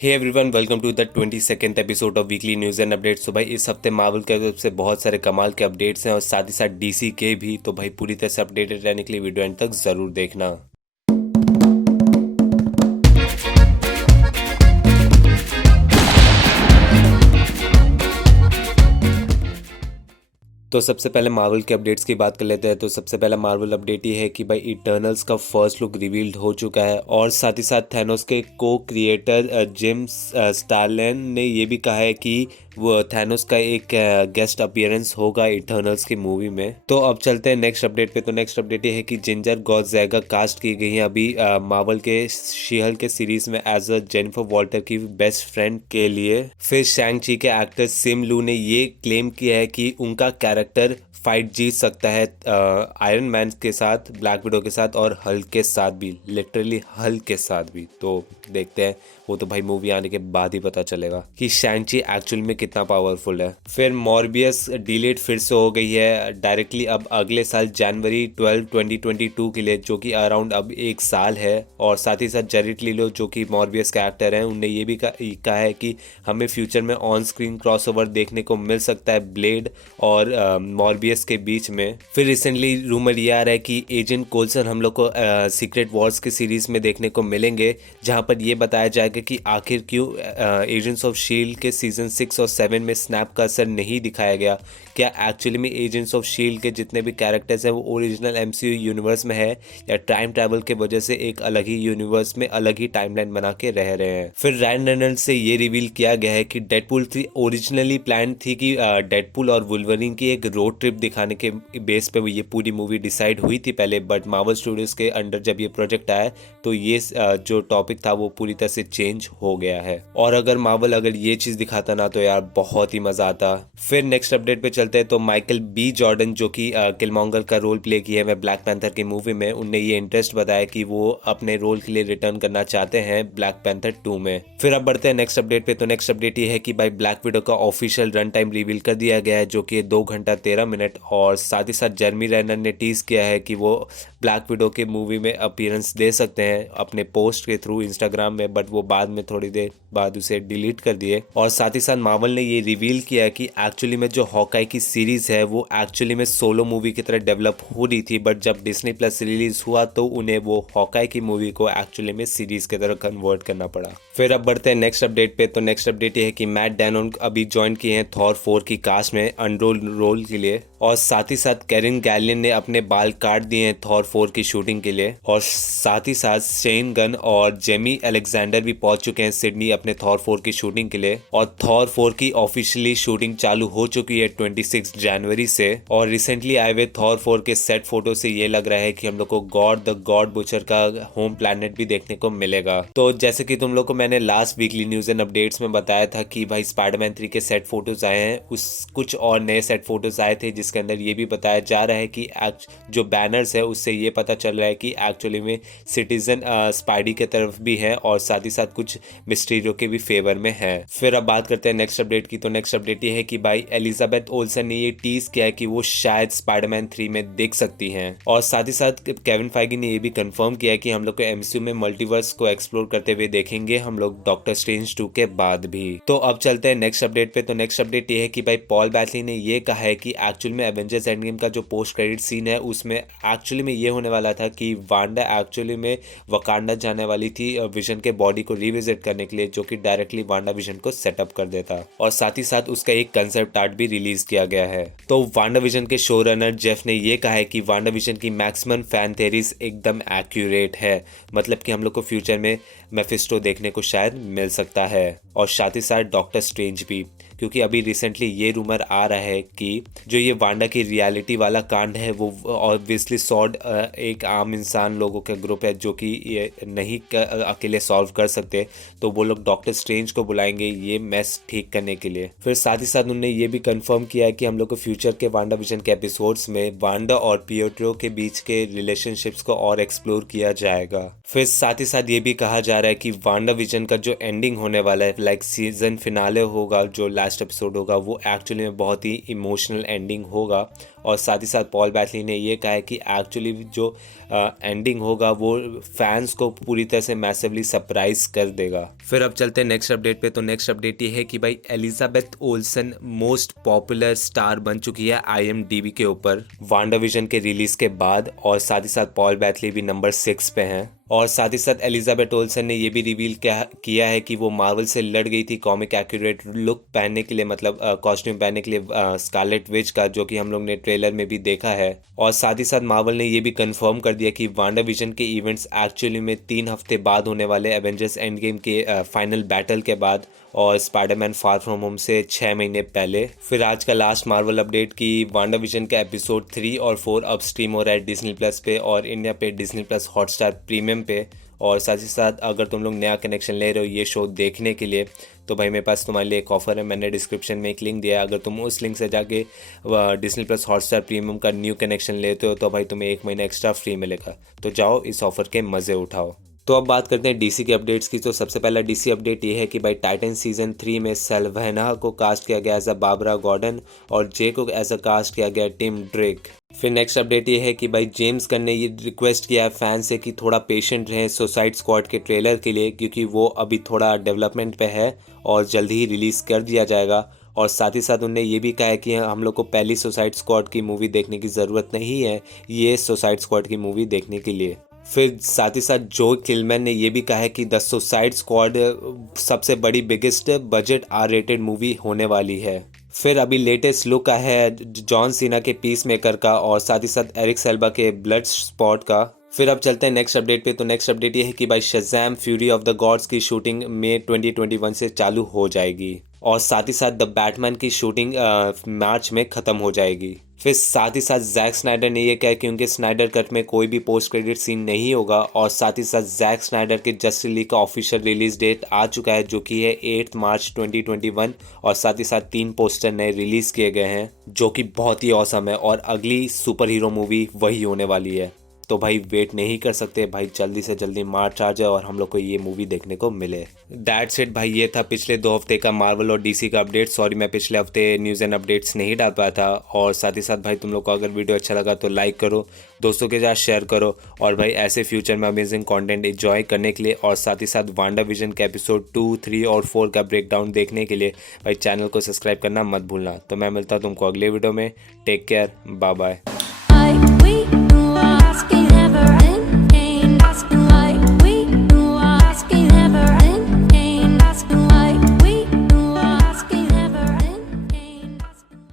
Hey everyone, welcome to the 22nd episode of weekly news and updates. तो भाई इस हफ्ते मार्वल के तरफ से बहुत सारे कमाल के अपडेट्स हैं और साथ ही साथ डीसी के भी। तो भाई पूरी तरह से अपडेटेड रहने के लिए वीडियो एंड तक ज़रूर देखना। तो सबसे पहले मार्वल के अपडेट्स की बात कर लेते हैं। तो सबसे पहला मार्वल अपडेट ये है कि भाई इटर्नल्स का फर्स्ट लुक रिवील्ड हो चुका है और साथ ही साथ थैनोस के को क्रिएटर जिम स्टारलैन ने ये भी कहा है कि वो थैनोस का एक गेस्ट अपीयरेंस होगा इटर्नल्स की मूवी में। तो अब चलते हैं नेक्स्ट अपडेट पे। तो नेक्स्ट अपडेट ये है कि जिंजर गॉडज़ैगा कास्ट की गई है अभी मार्वल के शी हल्क के सीरीज में एज अ जेनिफर वॉल्टर की बेस्ट फ्रेंड के लिए। फिर शैंग ची के एक्टर सिम लू ने ये क्लेम किया है कि उनका कैरेक्टर फाइट जीत सकता है आयरन मैन के साथ, ब्लैक विडो के साथ और हल्क के साथ भी, लिटरली हल्क के साथ भी। तो देखते हैं, वो तो भाई मूवी आने के बाद ही पता चलेगा कि शैंग-ची एक्चुअल में कितना पावरफुल है। फिर मॉर्बियस डिलीट फिर से हो गई है डायरेक्टली अब अगले साल जनवरी 12 2022 के लिए, जो कि अराउंड अब एक साल है। और साथ ही साथ जेरेड लीलो जो कि मॉर्बियस का एक्टर हैं, उनने ये भी कहा है कि हमें फ्यूचर में ऑन स्क्रीन क्रॉसओवर देखने को मिल सकता है ब्लेड और मॉर्बियस के बीच में। फिर रिसेंटली रूमर ये आ रहा है कि एजेंट कोल्सन हम लोग को सीक्रेट वॉर्स की सीरीज में देखने को मिलेंगे, जहां पर ये बताया जाएगा कि आखिर क्यों एजेंट्स ऑफ शील्ड के सीजन 6 और 7 में स्नैप का असर नहीं दिखाया गया। क्या एक्चुअली में एजेंट्स ऑफ शील्ड के जितने भी कैरेक्टर्स हैं वो ओरिजिनल एमसीयू यूनिवर्स में है, या टाइम ट्रैवल के वजह से एक अलग ही यूनिवर्स में अलग ही टाइमलाइन बना के रह रहे हैं। फिर रायन रेनल्ड्स से ये रिवील किया गया है कि डेडपूल 3 ओरिजिनली प्लान थी कि डेडपूल और वुल्वरीन की एक रोड ट्रिप दिखाने के बेस पे ये पूरी मूवी डिसाइड हुई थी पहले, बट मार्वल स्टूडियोज के अंडर जब ये प्रोजेक्ट आया तो ये जो टॉपिक था वो पूरी तरह से चेंज हो गया है। और अगर ये चीज दिखाता ना तो यार बहुत ही मजा आता। फिर नेक्स्ट अपडेट पे चलते हैं। तो माइकल बी जॉर्डन जो कि किलमॉन्गर का रोल प्ले किया है ब्लैक पैंथर की मूवी में, उनने ये इंटरेस्ट बताया कि वो अपने रोल के लिए रिटर्न करना चाहते हैं ब्लैक पैंथर 2 में। फिर अब बढ़ते हैं नेक्स्ट अपडेट पे। तो नेक्स्ट अपडेट ये है कि भाई ब्लैक विडो का ऑफिशियल रन टाइम रिवील कर दिया गया है, जो कि 2 घंटा 13 मिनट। और साथ ही साथ जेरमी रेनर ने टीज किया है कि वो ब्लैक विडो के मूवी में अपीयरेंस दे सकते हैं अपने पोस्ट के थ्रू इंस्टाग्राम में, बट वो बाद में थोड़ी देर बाद उसे डिलीट कर दिए। और साथ ही साथ मार्वल ने ये रिवील किया है कि एक्चुअली में जो हॉकाई की सीरीज है वो एक्चुअली में सोलो मूवी की तरह डेवलप हो रही थी, बट जब डिज्नी प्लस रिलीज हुआ तो उन्हें वो हॉकाई की मूवी को एक्चुअली में सीरीज की तरह कन्वर्ट करना पड़ा। फिर अब बढ़ते हैं नेक्स्ट अपडेट पे। तो नेक्स्ट अपडेट ये है कि मैट डैनन अभी ज्वाइन किए हैं थॉर 4 की कास्ट में अनरोल रोल के लिए। और साथ ही साथ कैरिन गैलियन ने अपने बाल काट दिए हैं थॉर 4 की शूटिंग के लिए। और साथ ही साथ शेन गन और जेमी अलेक्जेंडर भी पहुंच चुके हैं सिडनी अपने थॉर 4 की शूटिंग के लिए। और थॉर 4 की ऑफिशियली शूटिंग चालू हो चुकी है 26 जनवरी से। और रिसेंटली आए हुए थॉर 4 के सेट फोटो से ये लग रहा है कि हम लोग को गॉड द गॉड बुचर का होम प्लैनेट भी देखने को मिलेगा। तो जैसे कि तुम लोग को मैंने last weekly news and updates में बताया था कि भाई स्पाइडरमैन 3 के सेट फोटोज आए हैं, उस कुछ और नए सेट फोटोज आए थे जिसके अंदर ये भी बताया जा रहा है कि जो बैनर्स है उससे ये पता चल रहा है कि एक्चुअली में सिटीजन स्पाइडी के तरफ भी है और साथ ही साथ कुछ मिस्टीरियो के भी फेवर में है। फिर अब बात करते हैं नेक्स्ट अपडेट की। तो नेक्स्ट अपडेट ये है कि भाई एलिजाबेथ ओल्सन ने ये टीज किया है कि वो शायद स्पाइडरमैन 3 में दिख सकती हैं। और साथ ही साथ केविन फाइगी ने ये भी कंफर्म किया है कि हम लोग को एमसीयू में मल्टीवर्स को एक्सप्लोर करते हुए देखेंगे हम लोग डॉक्टर स्ट्रेंज 2 के बाद भी। तो अब चलते हैं नेक्स्ट अपडेट पे। तो नेक्स्ट अपडेट ये है कि भाई पॉल बैटली ने ये कहा है कि एक्चुअल में एवेंजर्स एंड गेम का जो पोस्ट क्रेडिट सीन है उसमें एक्चुअली में ये होने वाला था कि वांडा एक्चुअली में वकांडा जाने वाली थी विजन के बॉडी को रिविजिट करने के लिए, जो कि डायरेक्टली वांडा विजन को सेटअप कर देता। और साथ ही साथ उसका एक कंसेप्ट आर्ट भी रिलीज किया गया है। तो वांडा विजन के शो रनर जेफ ने ये कहा है कि वांडा विजन की मैक्सिमम फैन थेरीज एकदम एक्यूरेट है, मतलब कि हम लोग को फ्यूचर में मेफिस्टो देखने को शायद मिल सकता है। और साथ ही साथ डॉक्टर स्ट्रेंज भी, क्योंकि अभी रिसेंटली ये रूमर आ रहा है कि जो ये वांडा की रियलिटी वाला कांड है वो ऑब्वियसली सॉर्ड एक आम इंसान लोगों का ग्रुप है जो कि ये नहीं अकेले सॉल्व कर सकते, तो वो लोग डॉक्टर स्ट्रेंज को बुलाएंगे ये मैस ठीक करने के लिए। फिर साथ ही साथ उन्होंने ये भी कंफर्म किया है कि हम लोग को फ्यूचर के वांडा विजन के एपिसोड्स में वांडा और पिएट्रो के बीच के रिलेशनशिप्स को और एक्सप्लोर किया जाएगा। फिर साथ ही साथ ये भी कहा जा रहा है कि वांडा विजन का जो एंडिंग होने वाला है, लाइक सीजन फिनाले होगा जो लास्ट एपिसोड होगा वो एक्चुअली में बहुत ही इमोशनल एंडिंग होगा। और साथ ही साथ पॉल बैथली ने ये कहा है कि एक्चुअली जो एंडिंग होगा वो फैंस को पूरी तरह से मैसिवली सरप्राइज कर देगा। फिर अब चलते हैं नेक्स्ट अपडेट पे। तो नेक्स्ट अपडेट ये है कि भाई Elizabeth Olsen most popular star बन चुकी है IMDb के ऊपर वांडाविजन के रिलीज के बाद। और साथ ही साथ पॉल बैथली भी नंबर 6 पे हैं। और साथ ही साथ एलिजाबेथ ओल्सन ने ये भी रिवील किया है कि वो मार्वल से लड़ गई थी कॉमिक एक्यूरेट लुक पहनने के लिए, मतलब कॉस्ट्यूम पहनने के लिए स्कारलेट विच का, जो कि हम लोग ने ट्रेलर में भी देखा है। और साथ ही साथ मार्वल ने ये भी कंफर्म कर दिया कि वांडाविजन के इवेंट्स एक्चुअली में 3 हफ्ते बाद होने वाले एवेंजर्स एंड गेम के फाइनल बैटल के बाद, और स्पाइडरमैन फार फ्रॉम होम से 6 महीने पहले। फिर आज का लास्ट मार्वल अपडेट की वांडाविजन का एपिसोड 3 और 4 अब स्ट्रीम हो रहा है डिज्नी प्लस पे और इंडिया पे डिज्नी प्लस हॉटस्टार प्रीमियम पे। और साथ ही साथ अगर तुम लोग नया कनेक्शन ले रहे हो ये शो देखने के लिए तो भाई मेरे पास तुम्हारे लिए एक ऑफ़र है। मैंने डिस्क्रिप्शन में एक लिंक दिया है, अगर तुम उस लिंक से जाके डिज्नी प्लस हॉटस्टार प्रीमियम का न्यू कनेक्शन लेते हो तो भाई तुम्हें 1 महीना एक्स्ट्रा फ्री मिलेगा। तो जाओ इस ऑफ़र के मज़े उठाओ। तो अब बात करते हैं DC के अपडेट्स की। तो सबसे पहला DC अपडेट ये है कि भाई टाइटन सीजन 3 में सेल्वेना को कास्ट किया गया एज अ बाबरा गॉर्डन और जे को एज अ कास्ट किया गया टिम ड्रेक। फिर नेक्स्ट अपडेट ये है कि भाई जेम्स गन ने ये रिक्वेस्ट किया है फैन से कि थोड़ा पेशेंट रहें सुसाइड स्क्वाड के ट्रेलर के लिए, क्योंकि वो अभी थोड़ा डेवलपमेंट पे है और जल्दी ही रिलीज़ कर दिया जाएगा। और साथ ही साथ उन्होंने ये भी कहा है कि हम लोग को पहली सुसाइड स्क्वाड की मूवी देखने की ज़रूरत नहीं है, ये सुसाइड स्क्वाड की मूवी देखने के लिए। फिर साथ ही साथ जो किलमैन ने ये भी कहा है कि द सुसाइड स्क्वाड सबसे बड़ी बिगेस्ट बजट R-rated मूवी होने वाली है। फिर अभी लेटेस्ट लुक है जॉन सीना के पीस मेकर का और साथ ही साथ एरिक सेल्बा के ब्लड स्पॉट का। फिर अब चलते हैं नेक्स्ट अपडेट पे। तो नेक्स्ट अपडेट ये है कि भाई Shazam fury of the gods की शूटिंग मई 2021 से चालू हो जाएगी और साथ ही साथ द बैटमैन की शूटिंग मार्च में ख़त्म हो जाएगी। फिर साथ ही साथ जैक स्नाइडर ने यह कहा कि उनके स्नाइडर कट में कोई भी पोस्ट क्रेडिट सीन नहीं होगा। और साथ ही साथ जैक स्नाइडर के जस्टिस लीग का ऑफिशियल रिलीज डेट आ चुका है जो कि है 8 मार्च 2021। और साथ ही साथ 3 पोस्टर नए रिलीज़ किए गए हैं जो कि बहुत ही औसम है और अगली सुपर हीरो मूवी वही होने वाली है। तो भाई वेट नहीं कर सकते भाई, जल्दी से जल्दी मार्च आ जाए और हम लोग को ये मूवी देखने को मिले। दैट्स इट भाई, ये था पिछले 2 हफ्ते का मार्वल और DC का अपडेट। सॉरी मैं पिछले हफ्ते न्यूज़ एंड अपडेट्स नहीं डाल पाया था। और साथ ही साथ भाई तुम लोग को अगर वीडियो अच्छा लगा तो लाइक करो, दोस्तों के साथ शेयर करो और भाई ऐसे फ्यूचर में अमेजिंग कंटेंट एंजॉय करने के लिए और साथ ही साथ वांडाविजन के एपिसोड 2, 3 और 4 का ब्रेकडाउन देखने के लिए भाई चैनल को सब्सक्राइब करना मत भूलना। तो मैं मिलता हूँ तुमको अगले वीडियो में। Take care, bye bye.